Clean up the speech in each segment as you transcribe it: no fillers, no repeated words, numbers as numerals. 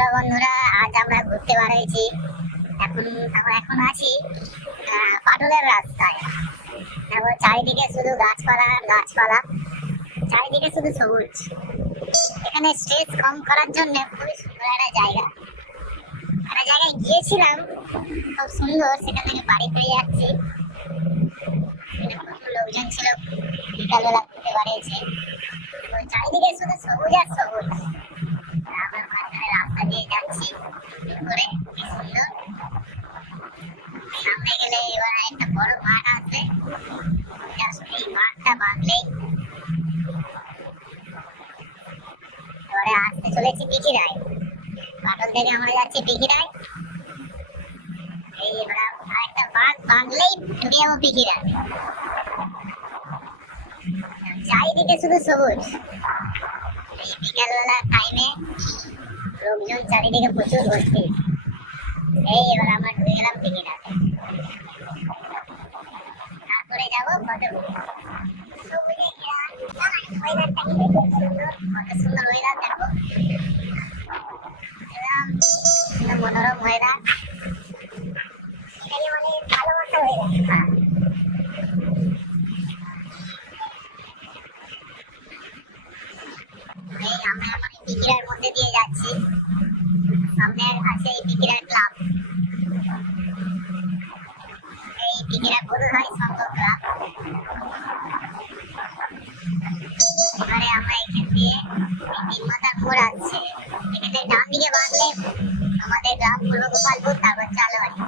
Hello বন্ধুরা, আজ আমরা ঘুরতে বেরিয়েছি। এখন আমরা আছি পাটুলের রাস্তায়। এবং চারিদিকে শুধু গাছপালা গাছপালা, চারিদিকে শুধু সবুজ। এখানে স্ট্রেস কম করার জন্য খুবই সুন্দর একটা জায়গা। একটা জায়গায় গিয়েছিলাম, খুব সুন্দর। সেখান থেকে বাড়ি ফিরে যাচ্ছি। প্রচুর লোকজন ছিল, বিকালবেলা ঘুরতে বেরিয়েছি। এবং চারিদিকে শুধু সবুজ আর সবুজ। আমরা মাঝখানে রাস্তা দিয়ে যাচ্ছি করে, কি সুন্দর। সামনে গেলে এবার একটা বড় মাঠ আছে। এই মাঠটা বাঁধলেই এবারে আসতে চলেছি পিখিরায়। পাটল থেকে আমরা যাচ্ছি পিখিরায়। এই এবার আরেকটা বাঁধ বাঁধলেই ঢুকে যাবো পিখিরায়। চারিদিকে শুধু সবুজ। এই বিকালবেলা টাইমে লোকজন চারিদিকে প্রচুর ভর্তি। এই এবার আমরা ঢুকে গেলাম পিখিরায়। তারপরে যাবো ফতেপুর। সবুজে ঘেরা ওয়েদারটা কিন্তু খুব সুন্দর। কত সুন্দর ওয়েদার দেখো, একদম মনোরম ওয়েদার। এটাকে মানে ভালোবাসা ওয়েদার। এই আমরা মানে পিখিরার মধ্যে দিয়ে যাচ্ছি। সামনে আছে এই পিখিরা ক্লাব। এই পিখিরা বধুভাই সংঘ ক্লাব। এবারে আমরা এখান দিয়ে তিন মাথার মোড় আছে, এখানে ডান দিকে বাঁধলে আমাদের গ্রাম পূর্ব গোপালপুর, তারপর চালবাড়ি।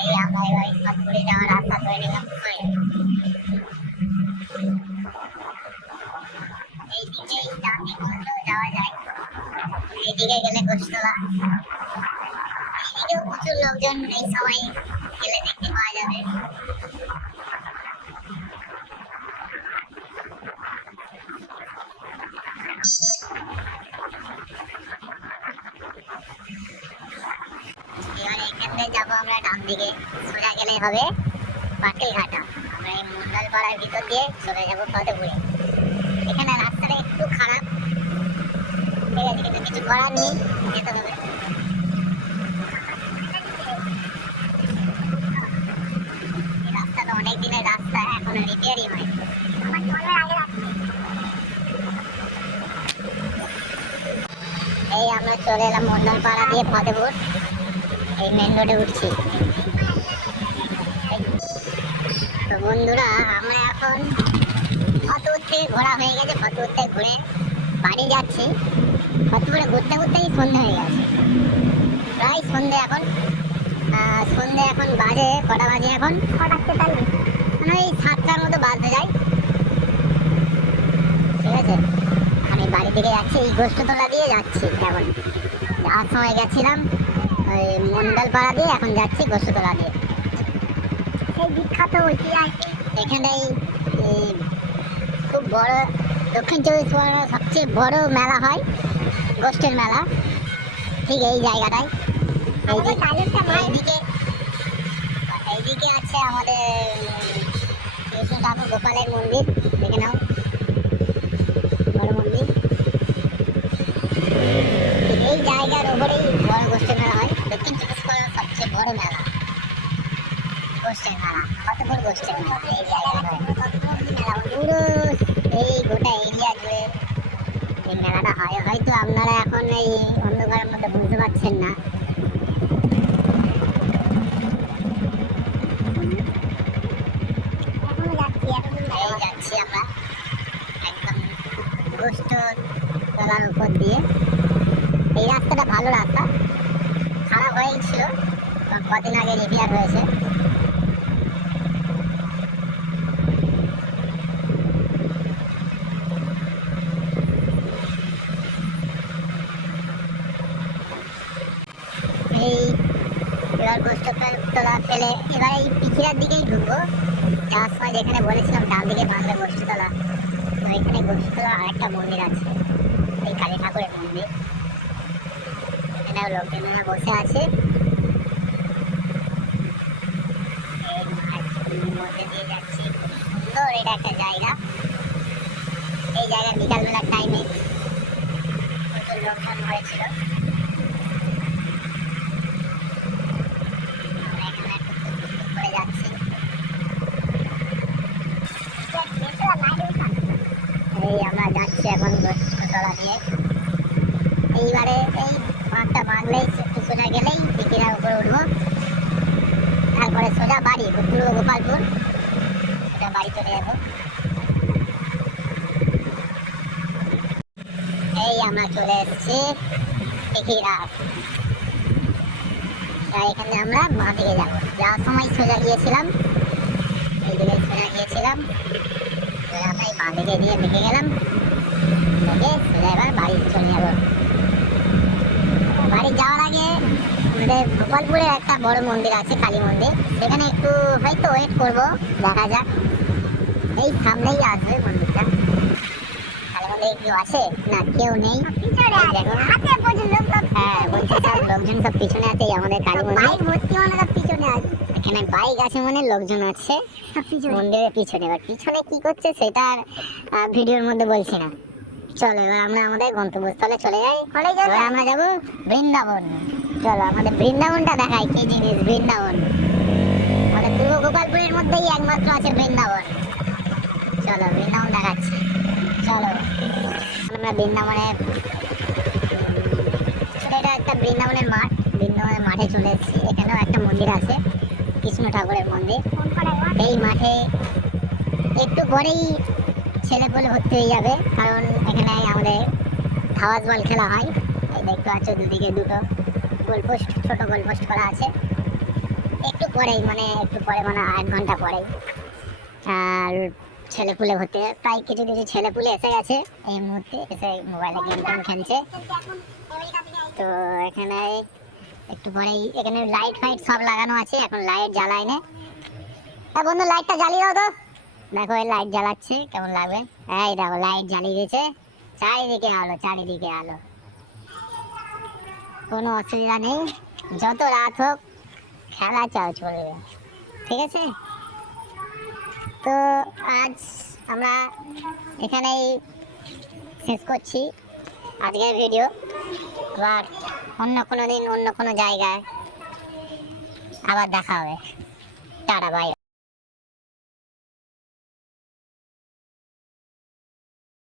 এই আমরা এবার ফতেপুরে যাওয়ার রাস্তা ধরে নিলাম। এইদিকে ডান দিক করলেও যাওয়া যায়, এইদিকে গেলে গোষ্ঠতলা। এইদিকেও প্রচুর লোকজন এই সময় গেলে দেখতে পাওয়া যাবে। এবার এখান থেকে যাবো আমরা ডান দিকে, সোজা গেলে হবে পাটকেলঘাটা। আমরা এই মন্ডল পাড়ার ভিতর দিয়ে চলে যাবো ফতেপুরে। এখানে রাস্তাটা একটু খারাপ, ঠিক আছে, কিন্তু কিছু করার নেই, যেতে হবে। রাস্তাটা অনেক দিনের রাস্তা, এখনো রিপেয়ারই হয়। এই আমরা চলে এলাম মন্ডল পাড়া দিয়ে ফতেপুর। এই মেন রোডে উঠছি। তো বন্ধুরা, আমরা এখন ফতেপুর থেকে ঘোরা হয়ে গেছে। ফতেপুর থেকে ঘুরে বাড়ি যাচ্ছি। ফতেপুরে ঘুরতে ঘুরতেই সন্ধে হয়ে গেছে, প্রায় সন্ধে। এখন সন্ধে এখন বাজে কটা বাজে? এখন মানে ওই 7টার মতো বাজতে যায়, ঠিক আছে। আমি বাড়ি থেকে যাচ্ছি, এই গোষ্ঠতলা দিয়ে যাচ্ছি। এখন যাওয়ার সময় গেছিলাম ওই মন্ডল পাড়া দিয়ে, এখন যাচ্ছি গোষ্ঠতলা দিয়ে। সেই বিখ্যাত ঐতিহাসিক এখানেই খুব বড় দক্ষিণ 24 পরগনার সবচেয়ে বড় মেলা হয়, গোষ্ঠের মেলা, ঠিক এই জায়গাটায়। এইদিকে আছে আমাদের কৃষ্ণ ঠাকুর গোপালের মন্দির, দেখে নাও, বড় মন্দির। এই জায়গার উপরেই বড় গোষ্ঠীর মেলা হয়। দক্ষিণ 24 পরগনার সবচেয়ে বড় মেলা, গোষ্ঠীর মেলা, ফতেপুর গোষ্ঠীর মেলা। এই জায়গায় হয় পুরো এই গোটা এরিয়া জুড়ে এই মেলাটা হয়। হয়তো আপনারা এখন এই অন্ধকারের মধ্যে বুঝতে পারছেন না। যাচ্ছি আমরা একদম গোষ্ঠতলার উপর দিয়ে। এই রাস্তাটা ভালো রাস্তা, খারাপ হয়েছিল, কদিন আগে রিপেয়ার হয়েছে। এই এবার গোষ্ঠতলা ফেলে এবার এই পিখিরার দিকেই ঢুকবো। যাওয়ার সময় যেখানে বলেছিলাম ডান দিকে বাঁধলে গোষ্ঠতলা, তো এখানে গোষ্ঠতলা আরেকটা মন্দির আছে, এই কালী ঠাকুরের মন্দির। এখানেও লোকজনেরা বসে আছে। এই মধ্যে দিয়ে যাচ্ছি, সুন্দর এটা একটা জায়গা। এই জায়গায় বিকালবেলার টাইমে প্রচুর লোকজন হয়েছিল। আমরা এখানে টুকটুক করে যাচ্ছি। এই আমরা যাচ্ছি এখন গোস্তলা দিয়ে। এইবারে এই মাঠটা বাঁধলেই একটু সোজা গেলেই দিঘিরার উপরে উঠবো, তারপরে সোজা বাড়ি পূর্ব গোপালপুর, সোজা বাড়ি চলে যাবো। এই আমরা চলে এসেছি দিঘিরার। এখানে আমরা বাঁ দিকে যাবো। যাওয়ার সময় সোজা গিয়েছিলাম, এইদিকে সোজা গিয়েছিলাম, আমরা এই বাঁ দিকে দিয়ে দেখে গেলাম, দেখে সোজা এবার বাড়ি চলে যাবো। বাড়ি যাওয়ার আগে আমাদের গোপালপুরে একটা বড় মন্দির আছে, কালী মন্দির, সেখানে একটু হয়তো ওয়েট করবো, দেখা যাক। এই সামনেই আসবে মন্দিরটা। কালী মন্দিরে কেউ আছে না? কেউ নেই। হ্যাঁ বলছি সব লোকজন সব পিছনে আছে। আমাদের কালী মন্দির পিছনে আছে, এখানে বাইক আছে মানে লোকজন আছে মন্দিরের পিছনে। এবার পিছনে কি করছে সেটা ভিডিওর মধ্যে বলছি না। চলো এবার আমরা আমাদের গন্তব্যস্থলে চলে যাই। এবার আমরা যাবো বৃন্দাবন। চলো আমাদের বৃন্দাবনটা দেখাই, কি জিনিস বৃন্দাবন। আমাদের পূর্ব গোপালপুরের মধ্যেই একমাত্র আছে বৃন্দাবন। চলো বৃন্দাবন দেখাচ্ছি। চলো আমরা বৃন্দাবনে, এটা একটা বৃন্দাবনের মাঠ, বৃন্দাবনের মাঠে চলে এসেছি। এখানেও একটা মন্দির আছে, কৃষ্ণ ঠাকুরের মন্দির। এই মাঠে একটু পরেই ছেলে পেলে ভর্তি হয়ে যাবে, কারণ এখানে আমাদের ধাওয়াজ বল খেলা হয়। এই দেখতে পাচ্ছ দুদিকে দুটো গোলপোস্ট, ছোট গোলপোস্ট করা আছে। একটু পরেই মানে 8 ঘন্টা পরেই আর ছেলেপুলে ভর্তি, প্রায় কিছু কিছু ছেলেপুলে এসে গেছে এই মুহূর্তে, এসে মোবাইলে গেম টেম খেলছে। তো এখানে একটু পরেই এখানে লাইট ফাইট সব লাগানো আছে, এখন লাইট জ্বালাই না। বন্ধু লাইটটা জ্বালিয়ে দাও তো। দেখো এই লাইট জ্বালাচ্ছে, কেমন লাগবে? এই দেখো লাইট জ্বালিয়ে দিয়েছে, চারিদিকে আলো, চারিদিকে আলো, কোনো অসুবিধা নেই। যত রাত হোক খেলা চলবে, ঠিক আছে? তো আজ আমরা এখানেই শেষ করছি আজকের ভিডিও। আবার অন্য কোনো দিন অন্য কোনো জায়গায় আবার দেখা হবে। Tata, by.